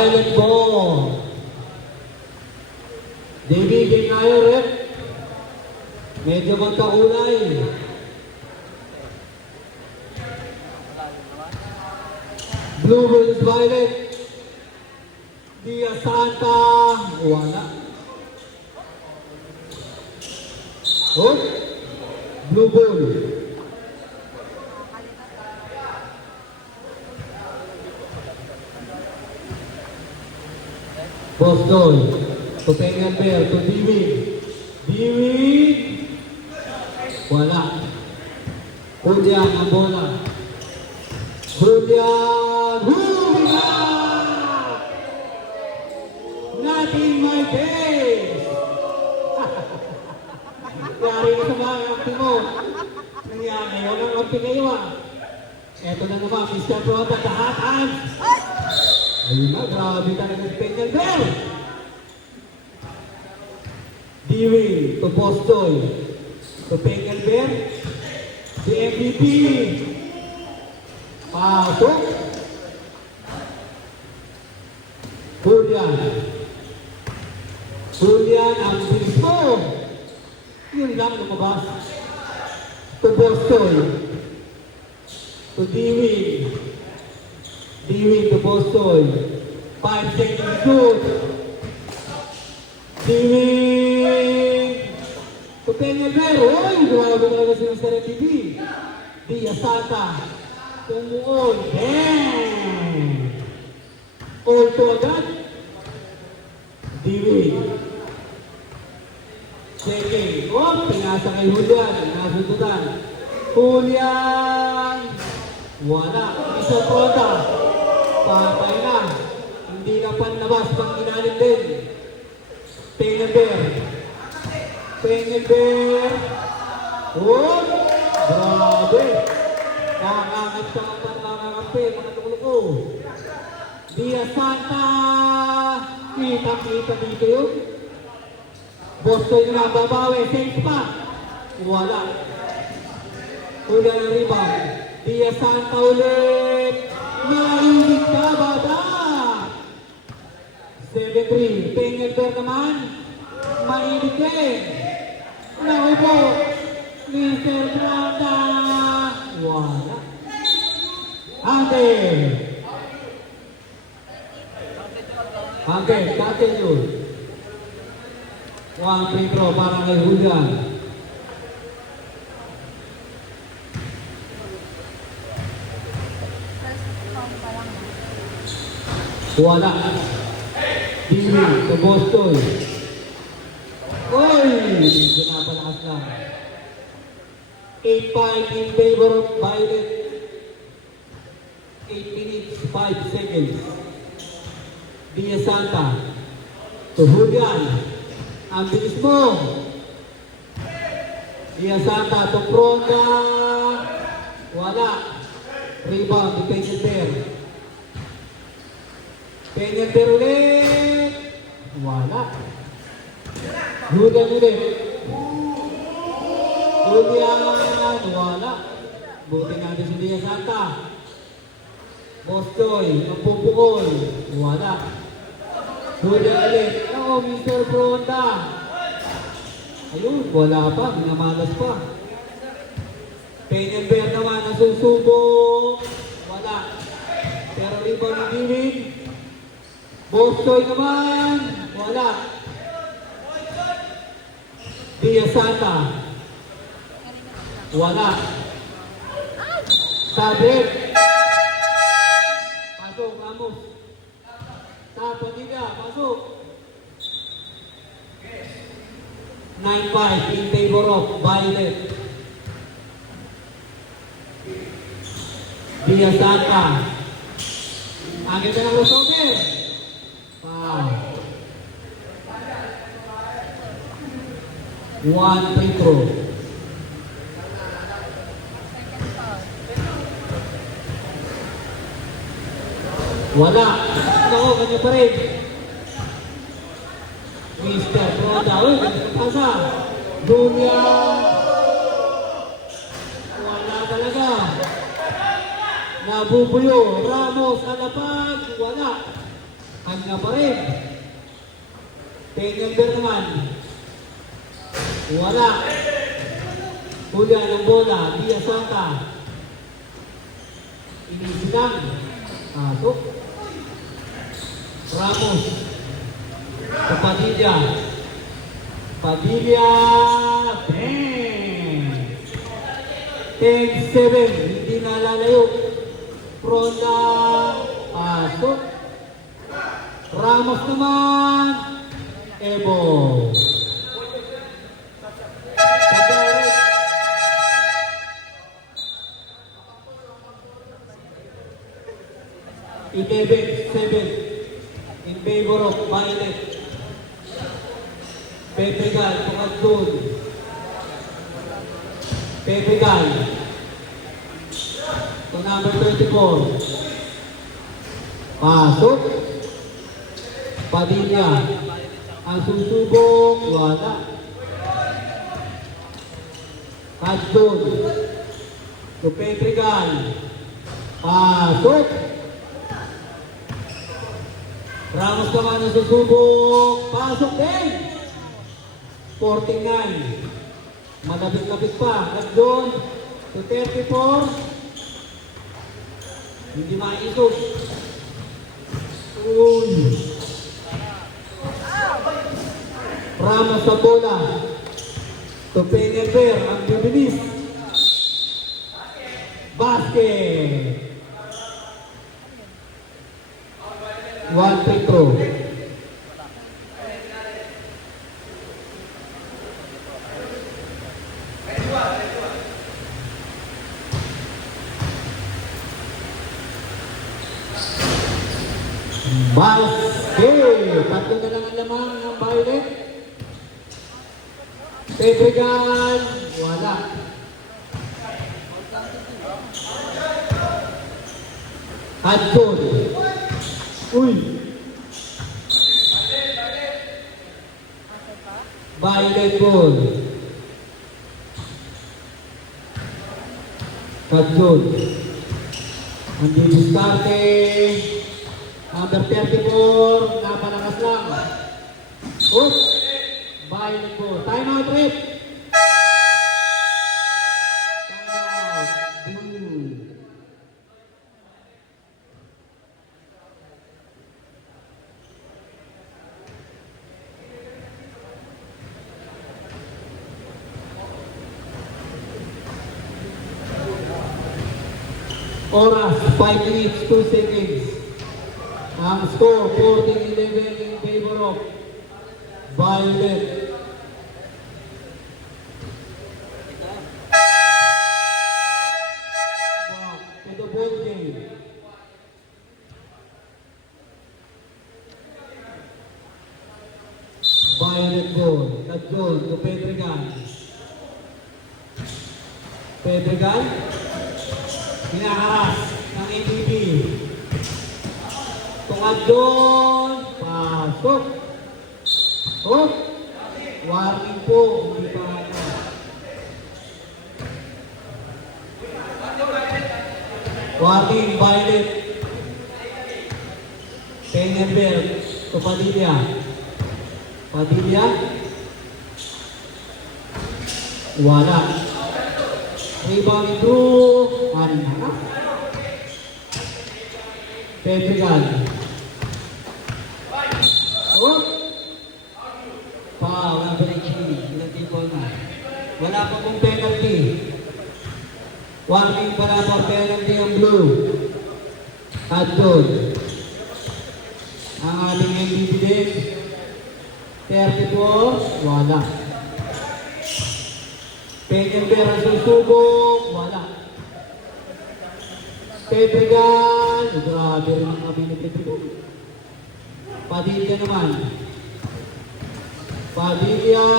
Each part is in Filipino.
Violet ball. David tayo, rep. Medyo magkakulay. Blue versus Violet. Dia Santa. Wala. Oh. Blue ball. Boston. To Pengan Bear. To Diwin. Diwin. Wala. Julian ang bola. Julian. Nothing my case. Yari na sa mga akti mo. Nangyari. Huwag ang akti kayo ah. Eto na naman. Mr. Pronda. Kahatan. Ayun na. Grabe talaga si Pengan Bear. Diwin. To Postoy. To Pengan Bear. Si MVP. Pasok. Julian. Julian ang bilis mo. Yun lang lumabas. To Boston. To Diwin. Diwin to Boston. 5 seconds shoot. Diwin. To Pengan Bear. Uy, grabe talaga si Mr. MVP. Dia Santa. Tumuon. Bang! All to agad. Diwin. Checking. Oh, pinasa kay Julian. Nasundutan. Julian. Wala. Isa Pronda. Patay na. Hindi na panlabas pang inalim din. Pengan Bear. Pengan Bear. Oh, grabe. Nakakangat sa kapag nakakampi. Makatulog ko. Dia Santa. Kita-kita dito yun. Boston na babawi. Safe pa. Wala. Hula ng rebound. Dia Santa ulit. Nailig ka bata. 7-3. Pengan Bear naman. Mainit din. Naubo. Mr. Pronda. Wala. Ante. Ante, continue. One free throw para kay Julian. Wala. Diwin to Boston. Oy! Medyo napalakas lang. 8-5 in favor of Violet. 8 minutes, 5 seconds. Dia Santa. To Julian. Ang bilis mo. Dia Santa to Pronda. Wala. Rebound to Pengan Bear. Pengan Bear ulit. Wala. Julian ulit. Julian. Wala. Buti natin si Dia Santa. Bostoy, ang pupukol. Wala. Julian ulit. Oo, Mr. Pronda. Ayun, wala pa. Minamalas pa. Pengan Bear naman ang susubok. Wala. Pero rebound ng Diwin. Bostoy naman. Wala. Dia Santa. Wala. Sabit. Pasok, Ramos. Tapatiga, pasok. 9-5 in favor of Violet. Dia Santa. Ang ganda ng Rosomer. One free throw. Wala. Ako, kanya pa rin. Mr. Pronda. Uy, kanya na pasa. Julian. Wala talaga. Nabubuyo. Ramos, alapag. Wala. Hanga pa rin. Pengelber naman. Wala. Huli ng bola. Dia Santa. Inisilang. Pasok. Ramos. Sa Padilla. Padilla. Bang! 10-7. Hindi nalalayo. Ronda. Pasok. Ramos naman. Ebo. Kabaret. Ibebe, 7. In favor of Violet. Pepegal, Tukadun. Pepegal. To number 24. Pasok. Padilla. Ang susubok, wala. Kadun. To Pepegal. Pasok. Ramos naman ang susubok. Pasok din. 49. Malapit-lapit pa. Kadun. To 34. Hindi maisog. Uy. Ramos sa bola. To Pengelber. Ang bibilis. Basket. One free throw. Basket. Tatlo na lang ang lamang ng Violet. Pedregal. Wala. Hudson. Uy. Violet ball. Hudson. Ang didiskarte. Number 34. Napalakas lang. Oops. Violet ball. Time out, Rip. Oras, 5 minutes, 2 seconds. Ang score, 14-11 in favor of Violet. To the ball game. Violet ball. Kadun to Pedregal. Pedregal. Pinaharas ng APB. Tungad doon. Pasok. Oh. Warning po. Hindi pa ano. Warning. Violet. Pengelberg. To Padilla. Padilla. Wala. Rebound ito. Ano na? Pedregal. Oh! Foul. Number 18. Ilang tipo na. Wala pa pong penalty. Warning pala for penalty ang blue. Hudson. Ang ating MVP din. 34. Wala. Pengelber ang susubok. Wala. Pedregal. Grabe rin ang ability dito. Padilla naman. Padilla.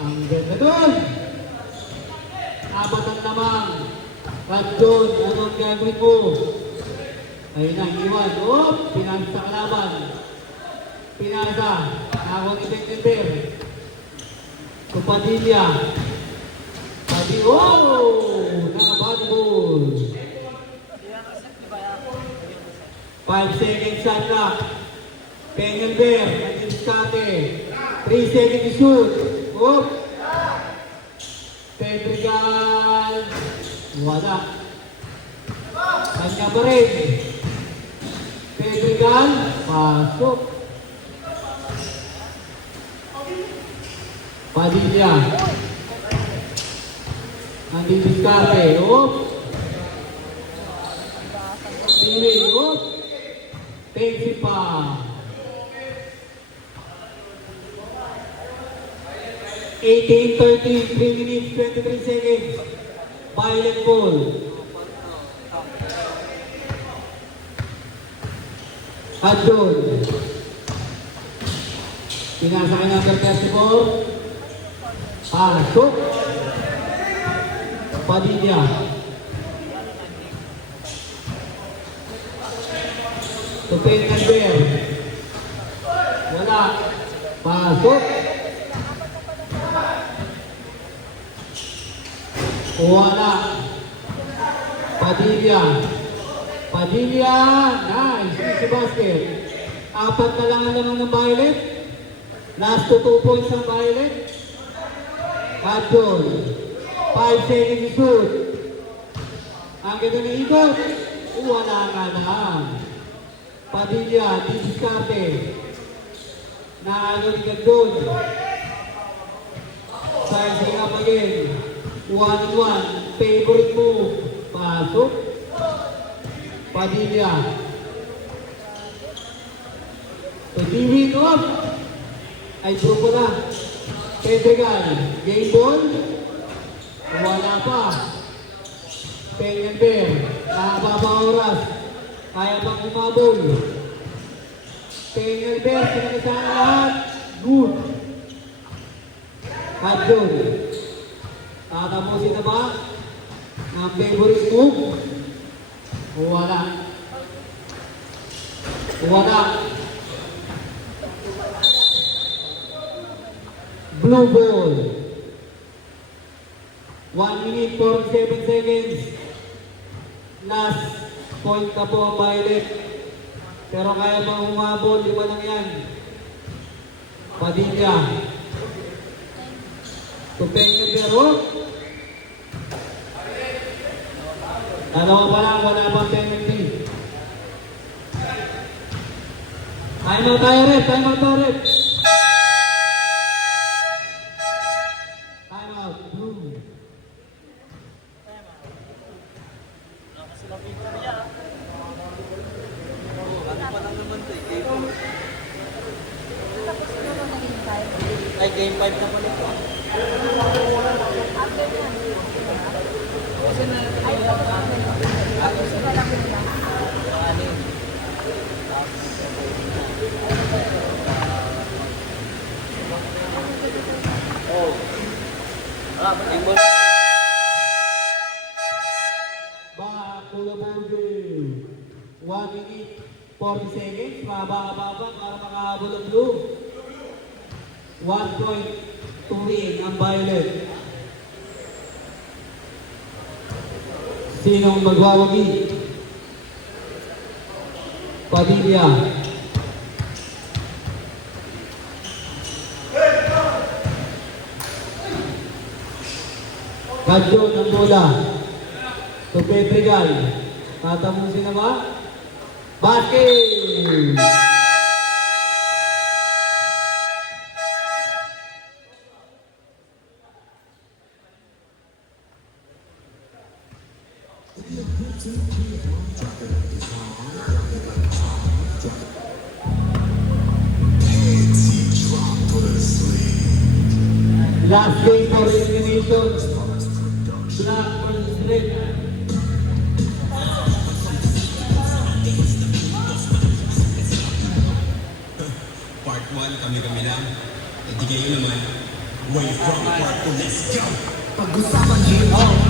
Ang ganda doon. Apat ang lamang. Kadun. Anong gagawin mo? Ayun na, iwan. Oh, pinasa sa kalaban. Pinasa. Nakawag ni Pengelber. To Padilla. Oh! Nakabad ball. 5 seconds shot clock. Pengelber, nag-diskate. 3 seconds to shoot. Oop. Pedregal. Wala. Kanya pa rin. Pedregal. Pasok. Padilla. Nag-diskate. Oop. Tiwi. Oop. Tensi pa. 18-13, 3 minutes, 23 seconds. Violet ball. Adon. Pinasakay number 34. Pasok. Padilla. Tupin Calver. Wala. Pasok. Wala. Padilla. Padilla. Nice. Easy basket. 4 na lang ang laman ng Violet. Last to 2 points ang Violet. Adjon. 5 seconds to shoot. Ang ganda na ikot. Wala nga lang. Padilla. Diskarte. Naano ni Gandon. Sizing up again. 1-1, favorite move. Pasok. Padilla. Pag-iwin off. Ay, truko na. Pedregal. Game ball. Wala pa. Pengelber. Nakababa oras. Kaya pang umabol. Pengelber. Sinagasahan lahat. Good. Adjon. Tatapusin na ba ang favorite move? Wala. Wala. Blue ball. 1 minute 47 seconds. Last point na po ang Violet. Pero kaya pang humabol, 5 lang yan. Padilla. Tupengin pero. Dalawa pa lang, wala pang penalty. Time out tayo, ref. Time out tayo, ref. Time out. Blue. Ay, game 5 na pala ito. Bakulabugi. 1 minute 40 seconds. Mababa-baba para makahabol ang blue. 1 point to win ang Violet. Sinong magwawagi? Padilla. Adjon ang bola. To Pedregal. Tatapusin na ba? Basket! Last game for elimination. Black versus red. Part 1, kami-kami lang. Hindi kayo naman. Way from part 2, let's go! Pag-usapan hip-hop.